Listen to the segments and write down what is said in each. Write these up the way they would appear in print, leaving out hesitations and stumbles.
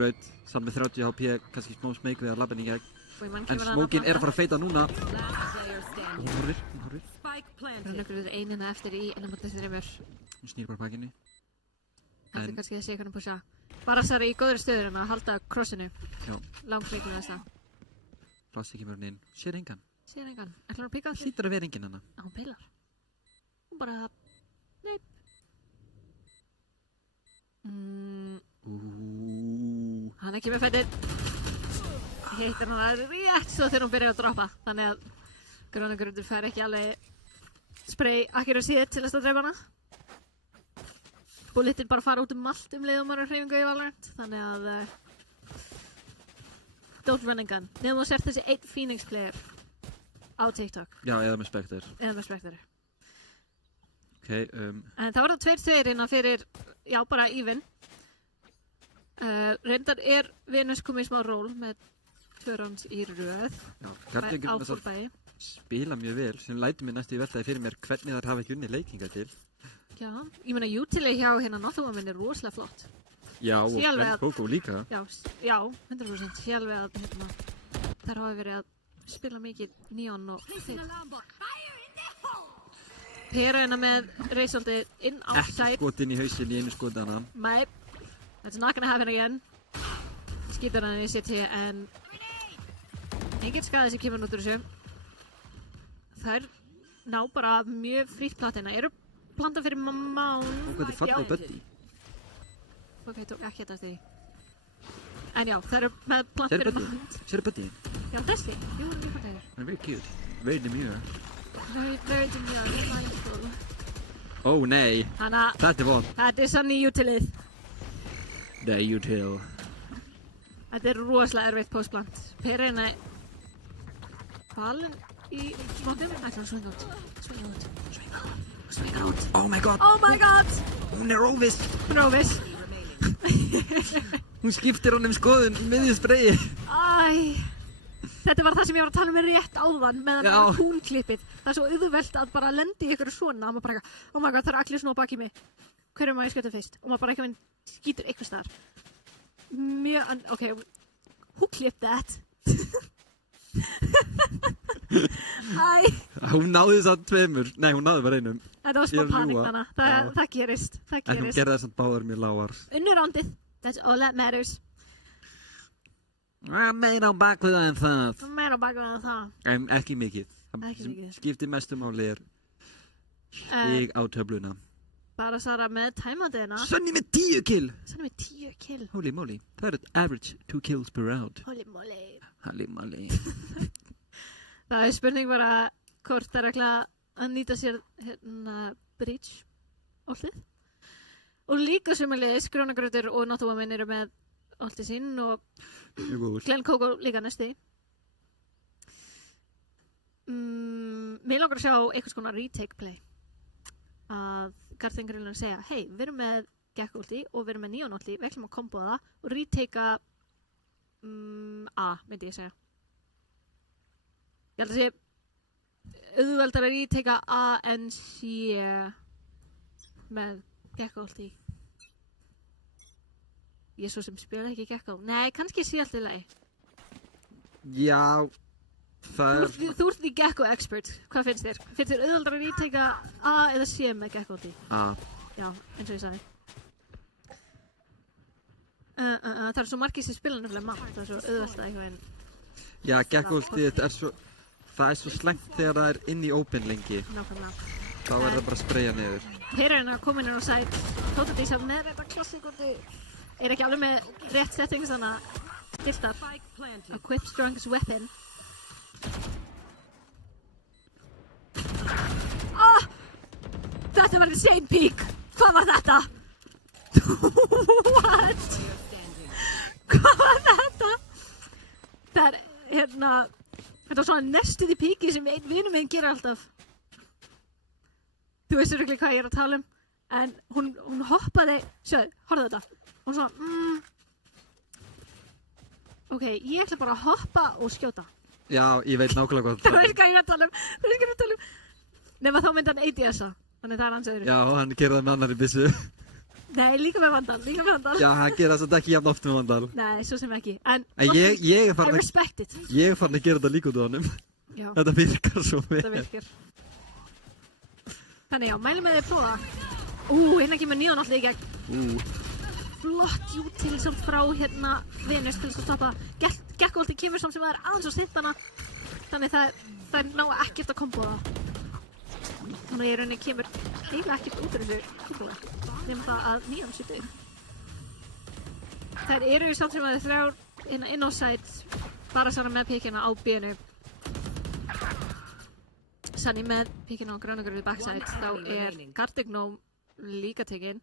braut, samt með 30 HP, kannski smá smeyk við að labba henni í gegn. En smókin að fara að feita núna. Hún horfir. Það er nokkur einina eftir í ennum að þessi reymur. Hún snýr bara bakinu. Eftir kannski að sé hvernig pusha. Barasar í góðri stöður en að halda krossinu. Já. Langleikinu þess að. Rossi kemur hann inn. Sér engan. Ætlar hún að píka allir? Hlýtur að vera enginn hana. Hún beilar. Hún bara... Nei. Hann ekki með fættið. Hittir hann að rétt svo þegar hún byrjar að droppa. Þannig að Grónagrundur fær ekki alveg spray accuracy til að drepa hana. Bulletin bara fara út allt leið og maður er hreyfingu í Valorant. Þannig að... don't run and gun. Nefnum þú sért þessi einn Phoenix player á TikTok. Já, eða með Spectre. Ok, En það var það 2-2 innan fyrir, já, bara even. Reyndar er Venus komið í smá ról með 2 rounds í röð. Já, Garðingur með það spila mjög vel, sem lætur mér næstu í veltaði fyrir mér hvernig þær hafa ekki unnið leikinga til. Já, ég meina utility hjá hérna Nothuamin er rosalega flott. Já, og Glenn Coco líka. Já, 100%. Sé alveg að hérna, þær hafa verið að spila mikið Neon og þeir. Hera hérna með reysoldi inn á side. Ekki skot inn í hausinn í einu skoti hana. Nei, that's not gonna happen again. Skýtur hann í CT en engin skaði sem kemur út úr þessu. Þær ná bara mjög frýtt plattina. Eru planta fyrir Mán. Hvað er fallið á Buddy? Ok, tók ekki þetta eftir því. En já, það eru með plant fyrir Mán. Sérðu Buddy? Já, þessi. Jú, ég fann það. Hann er very cute. Very demure. Very demure, mindful. Ó, nei. Hanna. Þetta er von. Þetta er sann í utilið. Það er util. Þetta er rosalega erfitt postplant. Perina falin í smáttum. Ætla hann swing out. Oh my god. Oh my god. Hún er óviss. Hún skiptir honum skoðun í miðju spreyi. Þetta var það sem ég var að tala með rétt áðan meðan húnklippið. Það er svo auðvelt að bara lendi í ykkur svona og maður bara ekki, oh my god, það er allir svona á baki mig. Hverju maður skjötu fyrst? Og maður bara ekki skýtur eitthvað staðar. Mjög, ok, who clipped that? Hún náði þess að tveimur. Nei, hún náði bara einum. Þetta var smá panik hana. Það gerist. En hún gerði þess að báðar mjög lágar. Unnur rándið. That's all that matters. Meira á bakviða en það. En ekki mikið. Það skiptir mestu máli er stig á töfluna. Bara Sara með tæmaðina. Sunny með 10 kill. Holy moly. Það er average 2 kills per round. Holy moly. Það er spurning bara hvort það er að nýta sér hérna breach alltið. Og líka sömulegis Grónagrundur og Nothuamin eru með alltið sinn og Glenn Coco líka næsti. Mér langar að sjá eitthvað svona retake play. Að Garðingurinn segja, hei, við erum með Gekko ulti og við erum með Neon ulti, við ætlum að kombo það og retakea A, myndi ég segja. Ég held að sé auðveldar að retakea A en C með Gekko ulti. Ég svo sem spila ekki Gekko. Nei, kannski sé allt í lagi. Já, það er... Þú ert því Gekko expert. Hvað finnst þér? Finnst þér auðveldar að retakea A eða C með Gekko ulti? A. Já, eins og ég sagði. Það er svo margir sem spila nefnilega margt. Það er svo auðvelt að eitthvað einn. Já, Gekko ultið er svo... Það er svo slengt þegar það er inn í open lengi. Nákvæmlega. Þá er það bara að spraya niður. Herrarinn að koma inn á sæt. Totodís að með þetta klassíkundi er ekki alveg með rétt settings þannig að stiltar. Equip strongest weapon. Þetta var insane peak. Hvað var þetta? What? Hvað var þetta? Það er hérna... Þetta var svona nestuð í píki sem einn vinur minn gerir alltaf. Þú veist örugglega hvað ég er að tala um. En hún hoppaði... Sjáðu, horfðu þetta. Hún svona... Ok, ég ætla bara að hoppa og skjóta. Já, ég veit nákvæmlega hvað það er. Þú veist hvað ég er að tala um. Nefna þá myndi hann ADS-a. Þannig það er hans öðru. Já, hann gerði það með annari byssu. Nei, líka með Vandal. Já, hann gera þetta ekki jafn oft með Vandal. Nei, svo sem ekki. En ég er farin I respect it. Ég er farin að gera þetta líka út á honum. Já. Þetta virkar svo vel. Þetta virkar. Þannig já, mælum með þið prófa. Hérna kemur Neon alltaf í gegn. Flott jútil samt frá hérna Venus til þess að stoppa. Gekkolti kemur samt sem það aðeins á stintana. Þannig það ná ekkert að komboða. Þannig að í rauninni kemur eiginlega ekkert út af þessu komboða. Nefnum það að Neon sýtið. Þær eru samt sem að þið þrjár inn á site. Bara sanna með píkina á B-nu. Sanni með píkina á grönugur við backside. Þá Gardegnome líka tekinn.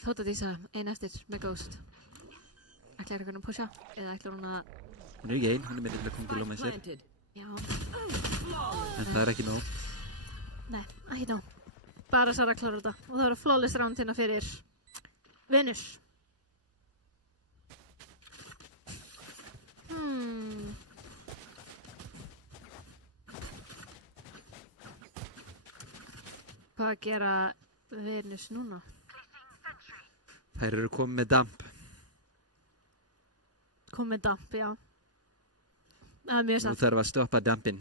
Tótadísa ein eftir með Ghost. Ætlar hún að pusha? Eða ætlar hún að... Hún ekki ein, hún með litla konguló með sér. Já. En það ekki nóg. Nei, ekki nóg. Bara Sara klárar þetta. Og það eru flawless round hérna fyrir Venus. Hvað gera Venus núna? Þær eru komið með damp. Komið með damp, já. Það er mjög satt. Nú þarf að stoppa dampinn.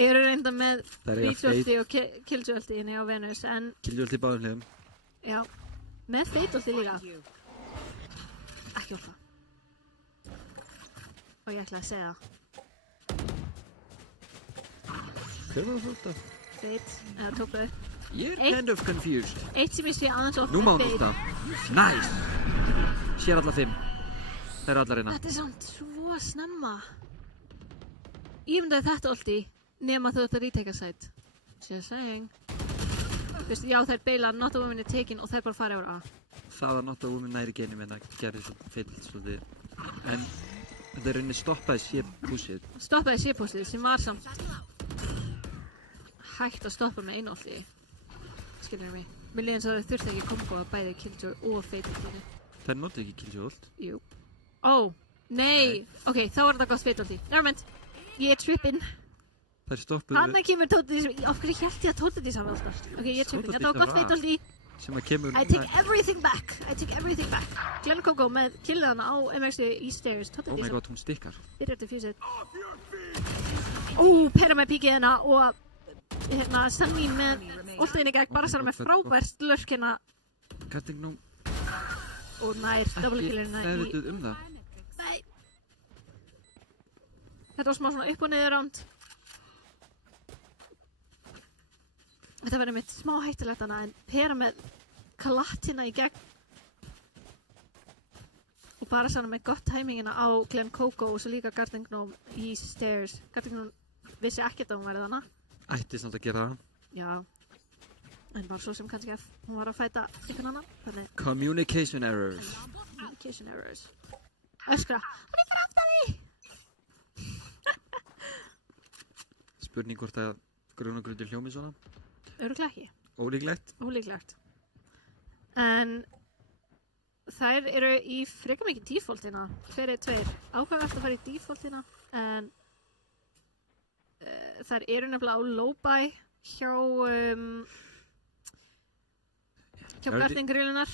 Eru reynda með Beatjolti og Killjolti inni á Venus, en... Killjolti báðum hliðum. Já. Með Feitolti líka. Ekki orða. Og ég ætla að segja það. Hver var það þetta? Feit, eða tók það upp. Ég er kind of confused. Eitt sem ég sé aðeins ofta Nú má hún þetta. Nice! Sér alla 5. Það eru allar hérna. Þetta er samt svo snemma. Ég myndi að þetta ulti nema þú ert að retake site. Just saying. Veistu, já þær beila not a woman er taken og þær bara fara yfir A. Það var not a woman næri genið með það gerði svo feill svolítið. En þetta er rauninni stoppaði sé-púsið. Stoppaði sé-púsið sem var samt hægt að stoppa með einu ulti. Skilur mig. Mér líður eins og það þurfti ekki komboða bæði Killjoy og Feitolti. Þær notu ekki Killjoy ult? Jú. Nei. Ok, þá var þetta gott Feitolti. Nevermind. Ég er trippinn. Þær stoppuðu... Þannig kemur Tótadísa... Af hverju hélt ég að Tótadísa var alltaf? Ok, ég er trippinn. Þetta var gott Feitolti. Sem að kemur... I take everything back. Glenn Coco með killið hana á MX í stairs. Tótadísa. Oh my god, hún stikkar. Byrjar til fusið. Pera með píkið hérna og... Hérna, Sunny með ultiðinni gegn bara Sara með frábært lurk hérna. Gardegnome. Og nær, double killerina í... Ekki það það. Nei. Þetta var smá svona upp og niður round. Þetta verður mitt smá hættulegt hana en Pera með Kalattina í gegn. Og bara Sara með gott timingina á Glenn Coco og svo líka Gardegnome í stairs. Gardegnome vissi ekkert að hún værið hana. Ætti samt að gera það. Já, en bara svo sem kannski að hún var að fæta einhvern annan, þannig... Communication errors. Öskra, hún er fyrir aftan því! Spurning hvort að grunnagrundir hljómi svona? Örugglega ekki. Ólíklegt. En þær eru í frekar mikið defaultina, 2-2. Áhugavert að fara í defaultina, en... Þær eru nefnilega á low-buy hjá Gardein-grillunar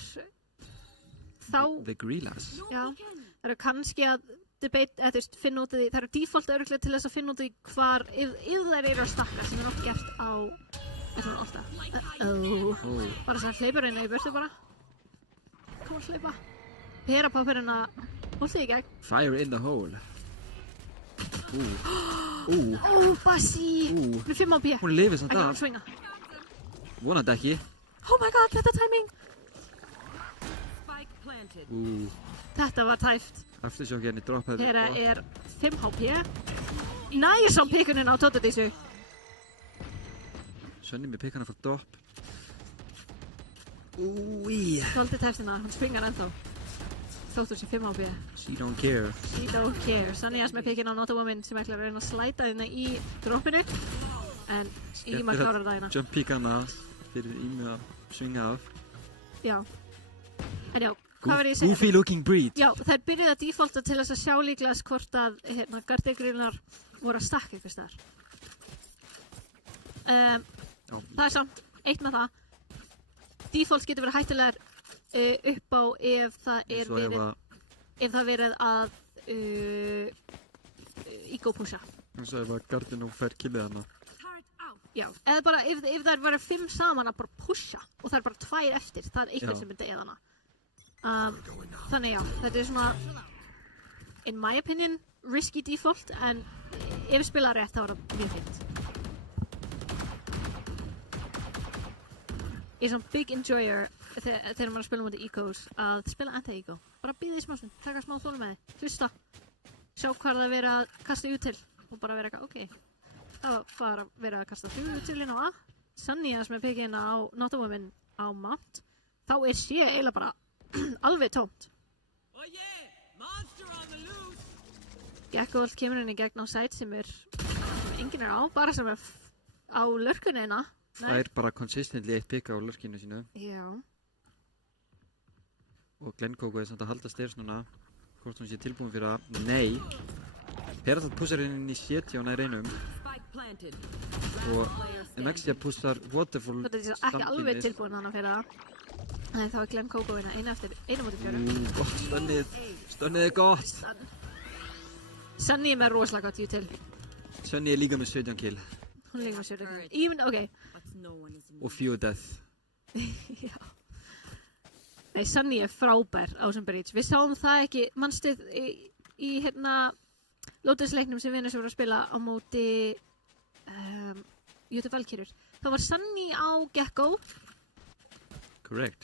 þá... The Grillas? Já, þær eru kannski að debate, eða þú veist, finna út af því, þær eru default örugglega til þess að finna út af því hvar, ef þær eru að stakka, sem er oft gert á, eitthvað alltaf. Bara þess að hleypa reyna í burtu bara. Kom að hleypa. Pera pápirina, holdi í gegn. Fire in the hole. Bassi! Hún er 5 á P. Hún lifir samt af. Ekki hún að. svinga. Vonandi ekki. Oh my god, þetta timing! Þetta var tæft. Aftursjók henni droppaði. Pera er 5 á P. Næs á píkunin á Tótadísu. Sunny með pikkana frá drop. Þoldi tæftina, hún springar ennþá. Þóttur sér 5 á B. She don't care. Sunny með pikkinn á Not a Woman sem ætlar að reyna að slæta þarna í droppinu. En Íma klárar það hérna. Jump pikkana fyrir Íma að svinga af. Já. En já, hvað var ég að segja? Goofy looking breed. Já, þær byrjuði að defaulta til þess að sjá líklegast hvort að Gardein-grillunar voru að stakka einhvers staðar. Það er samt eitt með það. defaults getur verið hættulegar upp á ef það verið að ego-pusha. Eins og ef að Gardino fær killið hana. Já, eða bara ef það er bara 5 saman að bara pusha og það er bara 2 eftir, það er eitthvað sem myndi eða hana. Þannig já, þetta er svona, in my opinion, risky default, en ef ég spila rétt þá er það mjög fint. Ég er svona big enjoyer þegar maður spila mútið egos að spila anti-ego. Bara býða í smásinn, taka smá þólu með þið, hlusta, sjá hvað það verið að kasta út til og bara vera eitthvað, ok, það var að vera að kasta 3 út til inn á A, Sanja sem er pikið inn á Not a Woman á Mount, þá er sé eiginlega bara alveg tómt. Gekkold kemur henni gegn á site sem enginn er á, bara sem er á lurkunni hérna. Það er bara consistently 1 pick á lurkinu sínu. Já. Og Glencoco samt að halda stairs núna. Hvort hún sé tilbúin fyrir það. Nei. Herald pussar inn í CT á nær einum. Og Nexia pussar Waterfall. Þetta er ekki alveg tilbúin hana fyrir það. Nei, þá er Glencoco hérna einu eftir 1-4. Gott stönnið. Stönnið er gott. Sunny er með rosalega gott util. Sunny er líka með 17 kill. Hún er líka með 17 kill. Even, ok. Og 4 death. Já. Nei, Sunny er frábær á þessum bridge. Við sáum það ekki, mannstuð í hérna Lotus-leiknum sem Venus voru að spila á móti Jötu Valkyrjur. Það var Sunny á Gekko. Correct.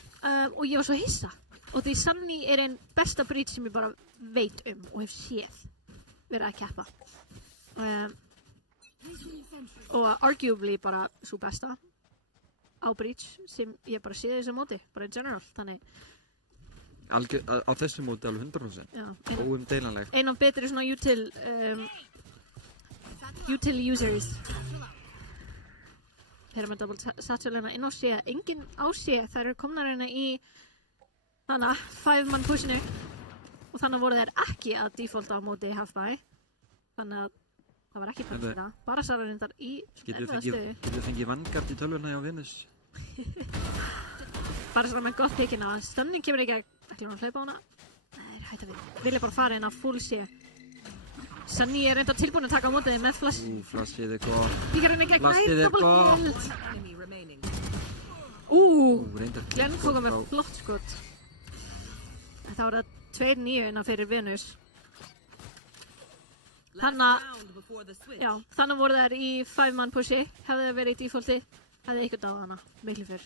Og ég var svo hissa. Og því Sunny er einn besta bridge sem ég bara veit og hef séð verið að keppa. Og arguably bara svo besta á bridge sem ég bara séð þessu móti, bara in general, þannig á þessu móti alveg 100%. Já, óumdeilanleg. Ein af betri svona util users. Þeir eru með double satchel hérna inn á sé, enginn á sé, þær eru komnar hérna í þannig 5-man pushinu og þannig voru þeir ekki að defaulta á móti half-by, þannig að það var ekki pænt fyrir það, bara Sara reyndar í erfiða stöðu. Getur við fengið Vanguard í tölvuna hjá Venus? Bara Sara með gott pickina, stömming kemur ekki ekki hún að hlaupa á hana? Nei, hætta við, vilja bara fara inn á full sé. Sunny er reyndar tilbúin að taka á mótið með flash. Flashið er gott. Píkar henni gegn, næ, double kill. Glencoco með flott skot. Þá er það 2-9 innan fyrir Venus. Þannig voru þær í 5-man pushi, hefði það verið í defaulti, hefði ykkur dáð hana, miklu fyrr.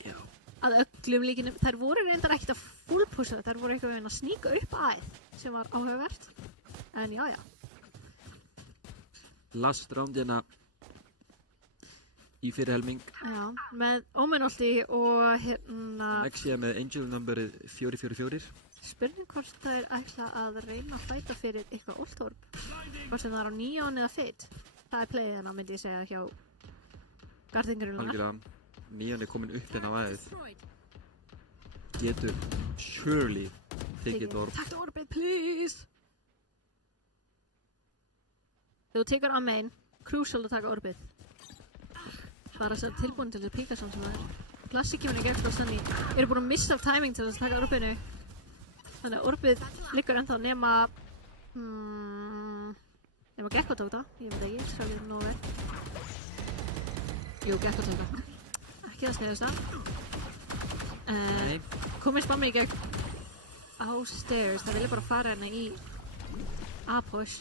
Já. Að öllum líkinum, þær voru reyndar ekkert að full pusha, þær voru eitthvað að sníka upp aðeins, sem var áhugavert, en já. Last round hérna í fyrir helming. Já, með Omenolti og hérna... Nexia með Angel numberið 444. Spurning hvort það er ætla að reyna að fæta fyrir eitthvað Oldtorp. Hvort sem það er á Neon eða Fate. Það er playið hérna, myndi ég segja, hjá Garðingurinn. Algjörlega. Neon er komin upp hérna á aðeins. Getur surely tekið orb. Takk orbið, please! Þegar þú tekur að main, crucial að taka orbið. Bara þess að tilbúin til þessu Pikason sem það er. Klassi kemur í gegn frá Sunny. Eru búin að missa timing til þess að taka orbinu. Þannig að orbið liggur ennþá nema Gekko tók það, ég veit ekki, skal ég nógu vel. Jú, Gekko tók það. Ekki það sniðast það. Komið spammi í gegn á stairs, það vilja bara fara hérna í A-push.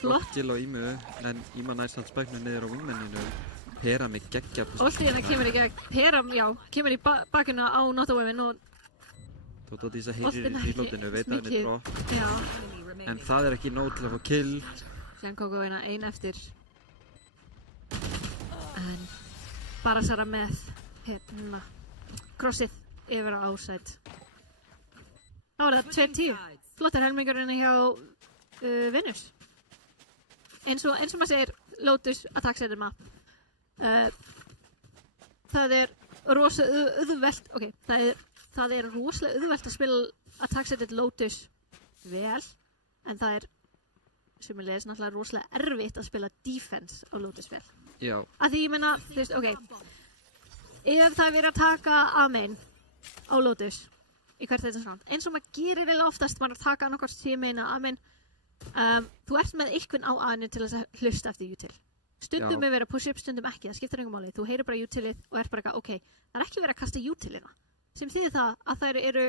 Flott kill á Ímu, en Íma næst allt spæknu niður á wingmaninu. Pera með geggja Olti hérna kemur í gegn, Pera, já, kemur í bakuna á Not a Woman og Tótt þess að heyrir í lótinu, veit að henni drop. Já. En það er ekki nóg til að fá kill. Síðan Koko hérna ein eftir. En bara Sara með hérna crossið yfir á outside. Þá er það 2-10. Flottar helmingur hérna hjá Venus. Eins og maður segir Lotus attack setting map. Það er rosalega auðvelt, ok, það er rosalega auðvelt að spila attack setting Lotus vel, en það er sömulegis náttúrulega rosalega erfitt að spila defense á Lotus vel. Já. Að því ég meina, þú veist, ok, ef það er verið að taka amen á Lotus í hvert þetta svona, eins og maður gerir eiginlega oftast, maður er að taka annarkvort C-maina amen, þú ert með einhvern á aðinu til þess að hlusta eftir util. Stundum er verið að push up, stundum ekki, það skiptir engum máli, þú heyrir bara utilið og ert bara eitthvað, ok, það er ekki verið að kasta utilina, sem þýðir það að þær eru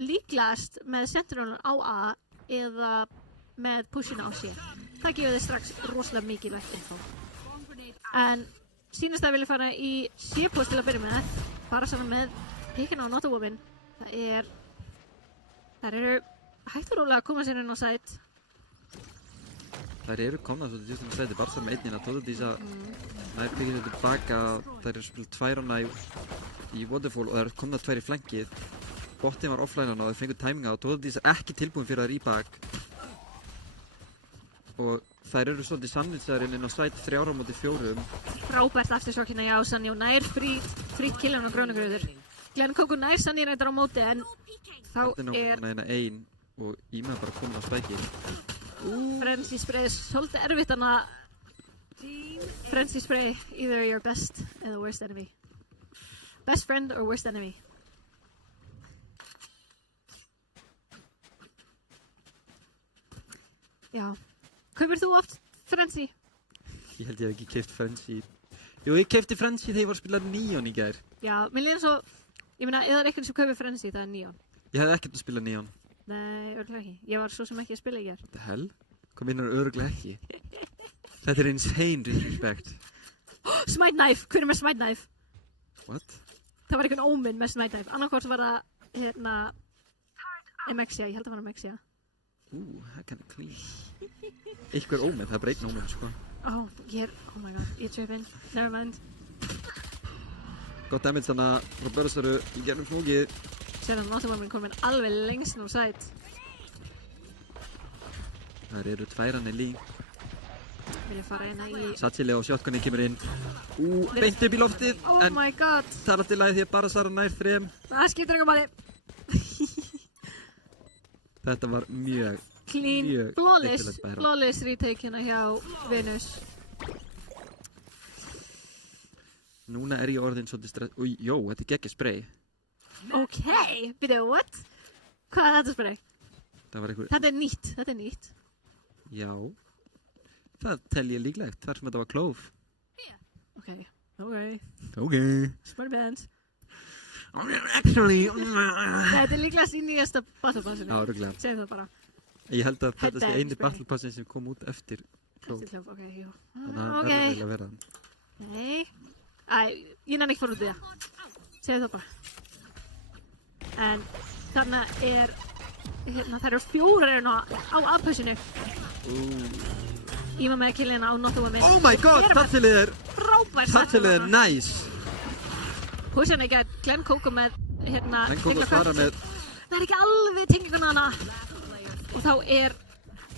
líklegast með sentinelun á A eða með pushina á C. Það gefur þið strax rosalega mikilvægt info. En sýnist að vilja fara í C-post til að byrja með, bara svona með pickina á Not a Woman. Þær eru hægt og rólega að koma sér inn á sæt. Þær eru komna svolítið just inn á sæti, bara svo með einnina. Tóðu Dísa nær byggir þetta tilbaka, þær eru spilað 2 hana í Waterfall og þær eru komna 2 í flankið. Bottin var offline hana og þau fengur tæminga og Tóðu Dísa ekki tilbúin fyrir þær í bak. Og þær eru svolítið sannlýtsaðar inn á sæt 3 á móti 4. Frábært aftursókina, já, Sanjó nær frýtt killan á Grónugröður. Glenn Kókó nær Sanjó reyndar á móti en þá er ein og Íma bara komin á spæki. Frenzy Spray er svolítið erfitt hana. Frenzy Spray, either your best eða worst enemy. Best friend or worst enemy. Já. Kaupir þú oft Frenzy? Ég held ég hef ekki keypt Frenzy. Jú, ég keypti Frenzy þegar ég var að spila Neon í gær. Já, mér líður svo, ég meina, ef það er einhvern sem kaupir Frenzy, það er Neon. Ég hef ekkert að spila Neon. Nei, örugglega ekki. Ég var svo sem ekki að spila í gær. What the hell? Kom inn á örugglega ekki. Þetta er insane disrespect. Smite Knife! Hver er með Smite Knife? What? Það var einhvern Omen með Smite Knife. Annarkvort var það, hérna, Emexia, ég held að það var Emexia. Það er kind of clean. Einhver Omen, það er bara einn Omen, sko. Oh my god, ég er trippin. Never mind. Gott damage þannig frá Börðstöru í gerðum flókið. Sér að Not a Woman komin alveg lengst nú sæt. Það eru 2 hann í lík. Vil ég fara hérna í... Satsilega og shotgunni kemur inn. Beint upp í loftið. Oh my god. Það er alltaf í lagi því að bara Sara nær 3. Það skiptir ekki máli. Þetta var mjög Clean, flawless retake hérna hjá Venus. Núna er ég orðin svolítið stress... Jó, þetta er geggja spray. Ok, byrju, what? Hvað er þetta spray? Það var einhver... Þetta er nýtt. Já. Það tel ég líklegt, þar sem þetta var klóf. Ok. Smart bands. Actually... Þetta er líklegast í nýjasta Battle Passinu. Já, örugglega. Segjum það bara. Ég held að þetta sé eini Battle Passin sem kom út eftir klóf. Eftir klóf, ok, jú. Þannig að það verður vel að vera. Nei. Ég nenni ekki fór út í það. Segjum það bara. En þannig er... Hérna, það eru 4 hérna á A-pushinu. Íma með killina á Not a Woman. Oh my god, Tatsilið er... Frábær. Tatsilið er nice. Pushan ekki að Glenn Kókó með hérna... Glenn Kókó svara með... Það er ekki alveg tenginguna hana. Og þá er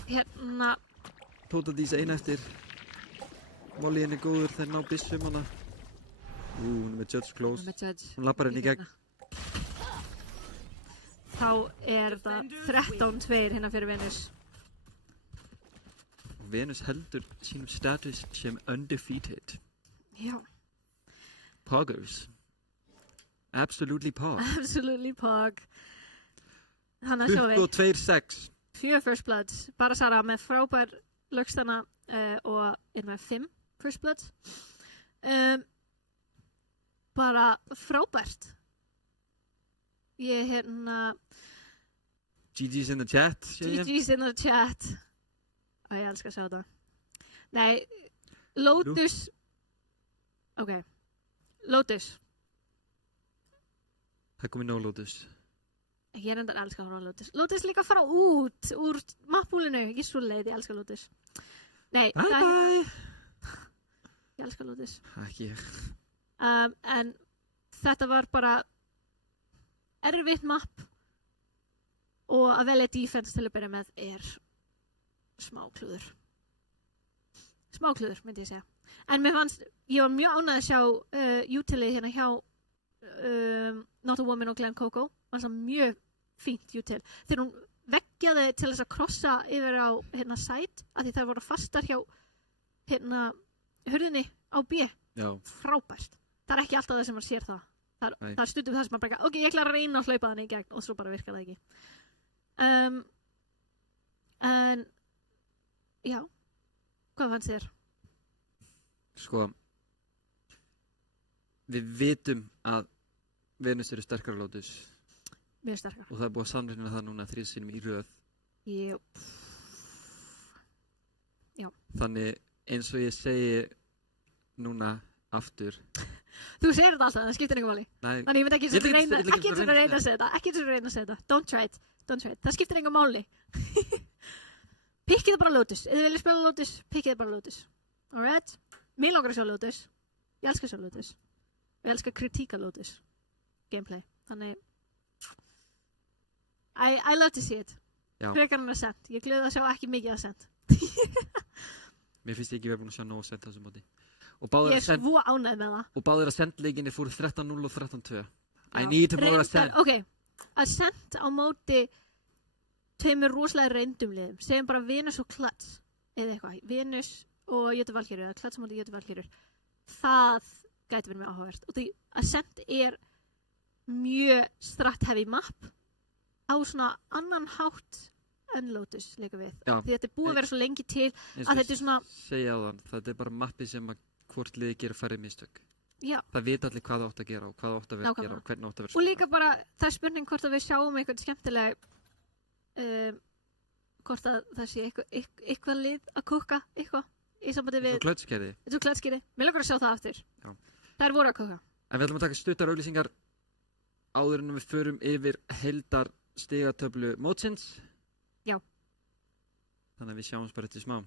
hérna... Tóta Dísa eina eftir. Molly henni góður þegar ná byssum hana. Hún er með Judge close. Hún lappar henni í gegn. Þá er það 13-2 hérna fyrir Venus. Og Venus heldur sínum status sem undefeated. Já. Poggers. Absolutely pog. Absolutely pog. Hanna sjáum við. 22-6. 4 first bloods. Bara Sara með frábær lögstana og er með 5 first bloods. Bara frábært. Ég hérna... GG's in the chat. GG's in the chat. Ó, ég elskar að sjá það. Nei, Lotus... Ok. Lotus. Það komið nóg Lotus. Ég er enda að elska að Lotus. Lotus líka fara út úr mappúlinu. Ég er svo leið, ég elska Lotus. Nei, bye. Ég elska Lotus. Ekki ég. En þetta var bara erfitt mapp og að velja defense til að byrja með er smá klúður. Smá klúður, myndi ég segja. En mér fannst, ég var mjög ánægð að sjá utilið hérna hjá Not a Woman og Glenn Kókó. Það var mjög fínt util. Þegar hún veggjaði til þess að krossa yfir á hérna side, af því þær voru fastar hjá hérna hurðinni á B. Já, Frábært. Það er ekki alltaf það sem maður sér það. Nei. Það er stundum það sem maður bara, ok, ég ætla að reyna að hlaupa þannig í gegn og svo bara virkar það ekki. En, já, hvað fannst þér? sko, við vitum að Venus eru sterkara Lotus Mjög sterkar. og það er búið að sannreina það núna 3 sinnum í röð. Þannig eins og ég segi núna aftur. Þú segir þetta alltaf, það skiptir einhver máli. Nei, Þannig ég veit ekki sem reyna ég ætla að segja þetta. Ekki sem reyna að segja þetta. Don't try it. Það skiptir einhver máli. Pikkið bara Lotus. Ef þið viljið spila Lotus, pikkið bara Lotus. Alright? Mér langar að sjá Lotus. Ég elska að sjá Lotus. Og ég elska að kritíka Lotus. Gameplay. Þannig I love to see it. Já. Frekar hann Ascent. Ég glöði að sjá ekki mikið Ascent. mér finnst ég ekki verið búin að sjá nóg Ascent á þessum móti. Og Ég er svo ánægð með það. báðir Ascent-leikinni fóru 13-0 og 13-2. I need more Ascent. Ok, Ascent á móti tveimur rosalega reyndum liðum. Segjum bara Venus og Klutz. Eða eitthvað. Venus og Jötu Valkyrjur. Eða Klutz á móti Jötu Valkyrjur. Það gæti verið mjög áhugavert. Og því Ascent er mjög strat heavy map á svona annan hátt en Lotus líka við. Já. Því þetta er búið að vera svo lengi til Eins að og þetta er svona, segja á þann, þetta er bara mappi sem að hvort liði gera færri mistök. já. Það vita allir hvað það átt að gera og hvað það átt að vera að Nákvæmlega. gera og hvernig átt að vera Og líka bara, það er spurning hvort að við sjáum eitthvað skemmtileg hvort að það sé eitthvað lið að kukka eitthvað í sambandi við og klötskerði. þessu klæðskýri. Mér langar að sjá það aftur. Já. Það er voru að kukka. En við ætlum að taka stuttar auglýsingar áður en við förum yfir heildar stigatöflu mótsins. Já. Þannig að við sjáumst bara eftir smá.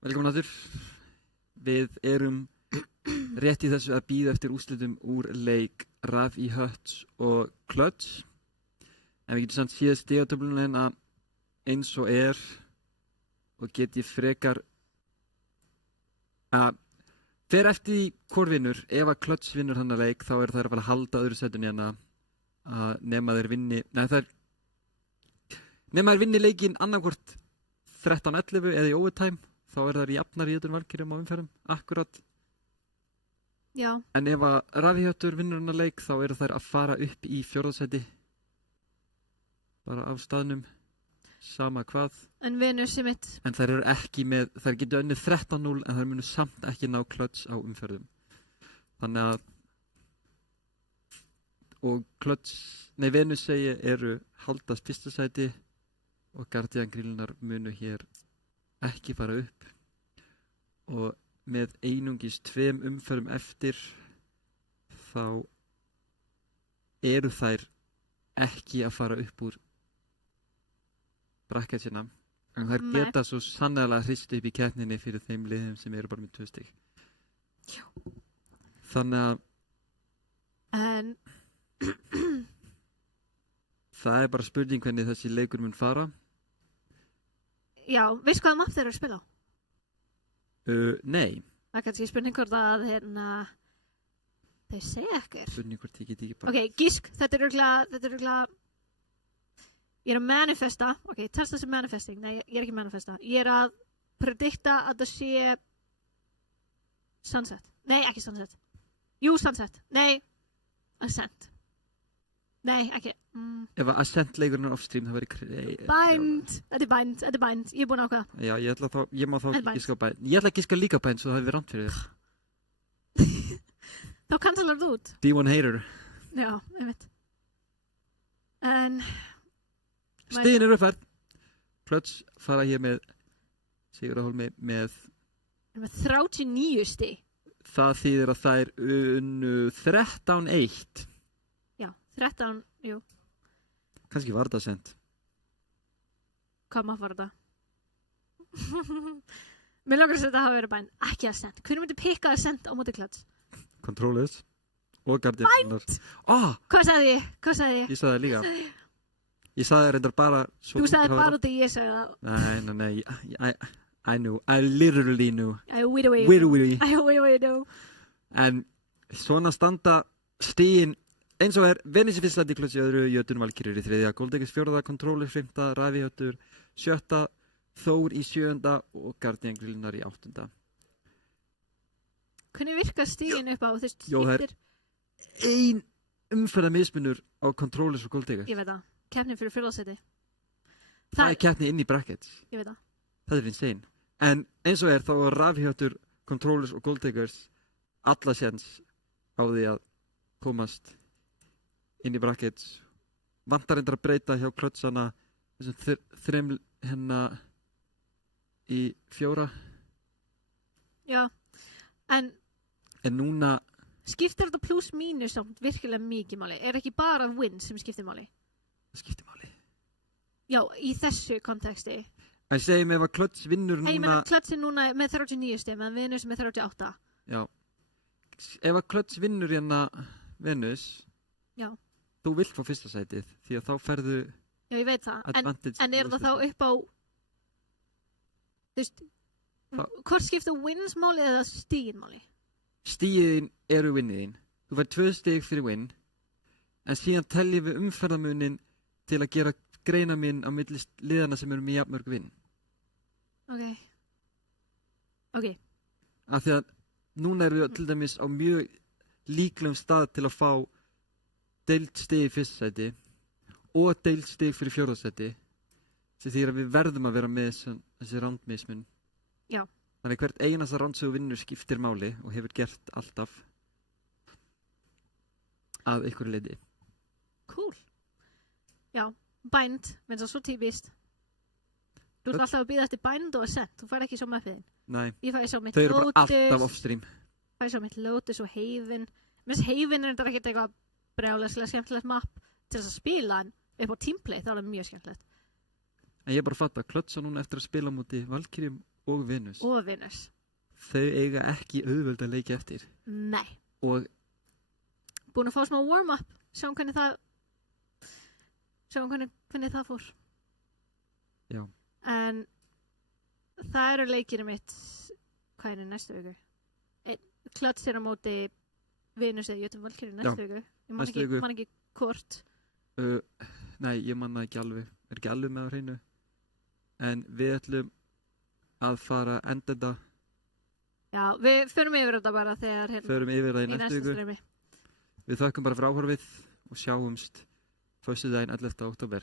Velkomin aftur. Við erum rétt í þessu að bíða eftir úrslitum úr leik Ravi Huts og Clutch. En við getum samt séð stigatöflunina eins og og get ég frekar að fer eftir því hvor vinnur. Ef að Clutch vinnur hann að leik þá þær að fara að halda öðru setjunni hérna að nema þeir vinni nema þeir vinni leikinn annarkvort 13-11 eða í overtime. Þá þær jafnar í öllum Valkyrjum á umferðum, akkurat. Já. En ef að Ravi Hutur vinnur hann að leik, þá þær að fara upp í 4. sæti. Bara á staðnum, sama hvað. En Venus sem mitt. En þær ekki með, þær getur unnið 13-0, en þær munu samt ekki ná Clutch á umferðum. Þannig að, og Venus segi haldast 1. sæti og Guardian Grillnar munu hér ekki fara upp og með einungis 2 umferðum eftir þá þær ekki að fara upp úr bracketsina en þær geta svo sannarlega hrist upp í keppninni fyrir þeim liðum sem bara með 2 stig. Já. Þannig að það bara spurning hvernig þessi leikur mun fara. Já, veist hvaða mapp þeir eru að spila á? Nei. Það er kannski spurning hvort að þeir segja ekkert. Spurning hvort ég get ekki bara. Ok, gísk, þetta er örugglega ég að manifesta, ok, testa sem manifesting, nei, ég ekki manifesta. Ég að predikta að það sé Sunset. Nei, ekki Sunset. Jú, Sunset. Nei, Ascent. Nei, ekki. Ef að Ascent leikurinn off-stream, það verður Bind. Þetta er Bind. Ég búin að ákveða. Já, ég má þá giska á Bind. Ég ætla að giska líka Bind, svo það hefur rangt fyrir þér. Þá cancelar þú út. D1 hater. Já, einmitt. En stigin uppfærð. Clutch fara hér með Sigurðarhólmi með 39 stig. Það þýðir að þær unnu 13-1. 13, jú. Kannski var þetta Ascent. Hvað maður var þetta? Mér langar að þetta hafa verið Bind. Ekki Ascent. Hvernig myndi pikka Ascent á móti Clutch? Controllers og Guardian. Bind! Hvað sagði ég? Ég sagði það líka. Ég sagði það reyndar bara... Þú sagði bara út að ég sagði það. Nei. I knew. I literally knew. I really know. En svona standa stigin eins og Venus í 1. sæti, Clutch í 2, Jötun Valkyrjur í 3, Goldex 4, Controller 5, Ravi Hutur 7, Þór í 7 og Guardian Grillnar í 8. Hvernig virkar stigin upp á þess? Jó, það ein umferða mismunur á Controllers og Goldex. Ég veit það. Keppni fyrir 4. sæti. Það keppni inn í brackets. Ég veit það. Það insane. En eins og þá Ravi Hutur, Controllers og Goldex alla séns á því að komast inn í brackets. Vantar reyndar að breyta hjá Clutchana þessum 3 í 4. Já, en núna skiptir þetta plus mínus samt virkilega mikið máli? Ekki bara win sem skiptir máli? Það skiptir máli. Já, í þessu konteksti. En segjum ef að Clutch vinnur núna... Ég meina Clutch núna með 39 stig, meðan Venus með 38. Já. Ef að Clutch vinnur Venus... Já. Þú vilt fá 1. sætið, því að þá ferðu... Já, ég veit það. En það þá upp á... Þú veist... Hvort skipta wins máli eða stigin máli? Stigin winniðin. Þú fær 2 stig fyrir win. En síðan teljum við umferðamunin til að gera greinaminn á milli liðana sem með jafnmörg win. Ok. Af því að núna við til dæmis á mjög líklegum stað til að fá deild stig í 1. sæti og deild stig fyrir 4. sæti sem þýðir að við verðum að vera með þessi rándmismun. Já. Þannig hvert einasta ránd sem þú vinnur skiptir máli og hefur gert alltaf að einhverju leyti. Cool. Já, Bind, minnst það svo típist. Þú ert alltaf að bíða eftir Bind og Ascent, þú fær ekki svo mappiðin. Nei, ég fæ svo mitt þau eru bara alltaf off-stream. Fæ svo mitt Lotus og Haven. Minnst Haven er þetta ekkert eitthvað brjálæslega skemmtilegt mapp til þess að spila en upp á teamplay þá er það mjög skemmtilegt. En ég bara fatt að Clutcha núna eftir að spila múti Valkyrjum og Venus. Og Venus. Þau eiga ekki auðvöld að leiki eftir. Nei. Og búin að fá smá warm-up. Sjáum hvernig það fór. Já. En það eru leikir mitt hvað næstu viku? Klöts á móti Venus eða Jötum Valkyrie næstu viku. Ég man ekki hvort. Nei, ég man það ekki alveg. Er ekki alveg með á hreinu. En við ætlum að fara að enda þetta. Já, við förum yfir þetta bara þegar förum yfir það í næstu viku. Streymi. Við þökkum bara fyrir áhorfið og sjáumst föstudaginn 11. október.